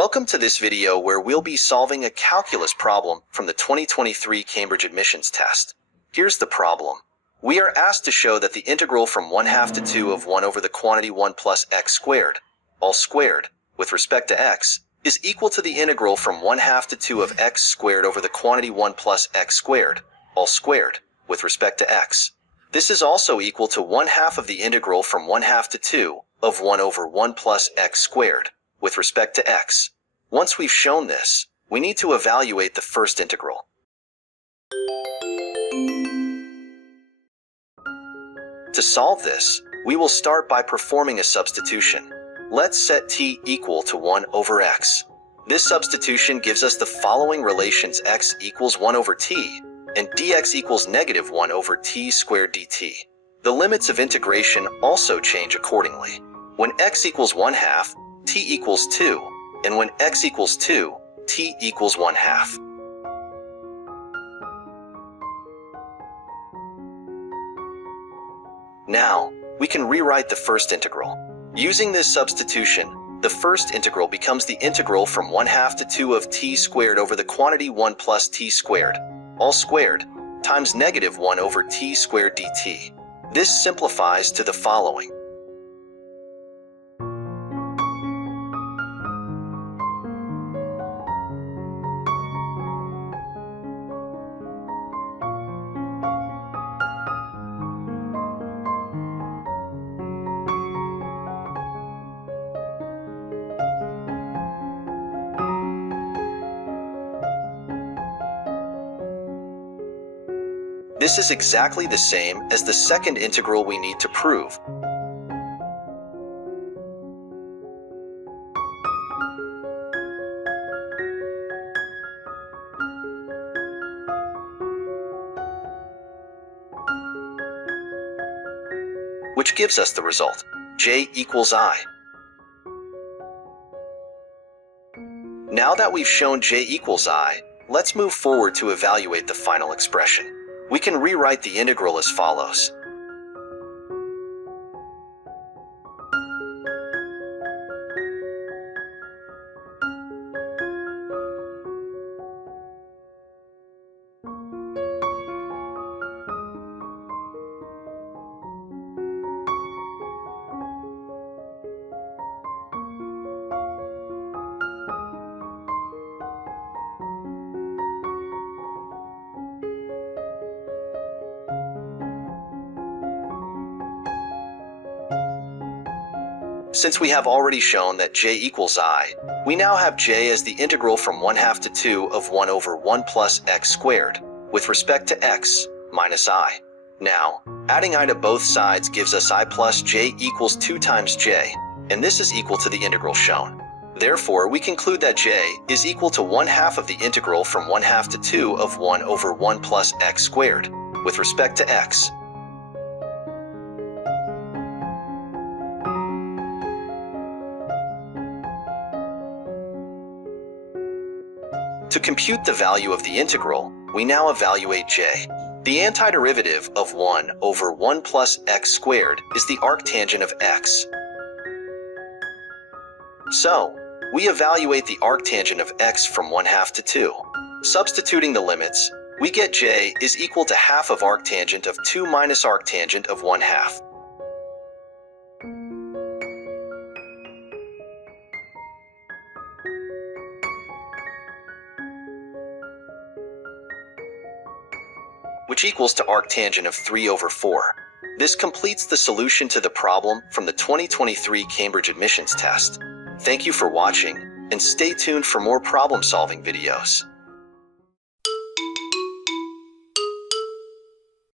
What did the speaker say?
Welcome to this video where we'll be solving a calculus problem from the 2023 Cambridge admissions test. Here's the problem. We are asked to show that the integral from 1/2 to 2 of 1 over the quantity 1 plus x squared, all squared, with respect to x, is equal to the integral from 1/2 to 2 of x squared over the quantity 1 plus x squared, all squared, with respect to x. This is also equal to 1/2 of the integral from 1/2 to 2 of 1 over 1 plus x squared, with respect to x. Once we've shown this, we need to evaluate the first integral. To solve this, we will start by performing a substitution. Let's set t equal to 1 over x. This substitution gives us the following relations: x equals 1 over t, and dx equals negative 1 over t squared dt. The limits of integration also change accordingly. When x equals 1/2, t equals 2, and when x equals 2, t equals 1/2. Now, we can rewrite the first integral. Using this substitution, the first integral becomes the integral from 1/2 to 2 of t squared over the quantity 1 plus t squared, all squared, times negative 1 over t squared dt. This simplifies to the following. This is exactly the same as the second integral we need to prove. Which gives us the result, j equals I. Now that we've shown j equals I, let's move forward to evaluate the final expression. We can rewrite the integral as follows. Since we have already shown that j equals I, we now have j as the integral from 1/2 to 2 of 1 over 1 plus x squared, with respect to x, minus I. Now, adding I to both sides gives us I plus j equals 2 times j, and this is equal to the integral shown. Therefore, we conclude that j is equal to 1/2 of the integral from 1/2 to 2 of 1 over 1 plus x squared, with respect to x. To compute the value of the integral, we now evaluate j. The antiderivative of 1 over 1 plus x squared is the arctangent of x. So, we evaluate the arctangent of x from 1/2 to 2. Substituting the limits, we get j is equal to half of arctangent of 2 minus arctangent of 1/2. Which equals to arctangent of 3 over 4. This completes the solution to the problem from the 2023 Cambridge admissions test. Thank you for watching, and stay tuned for more problem-solving videos.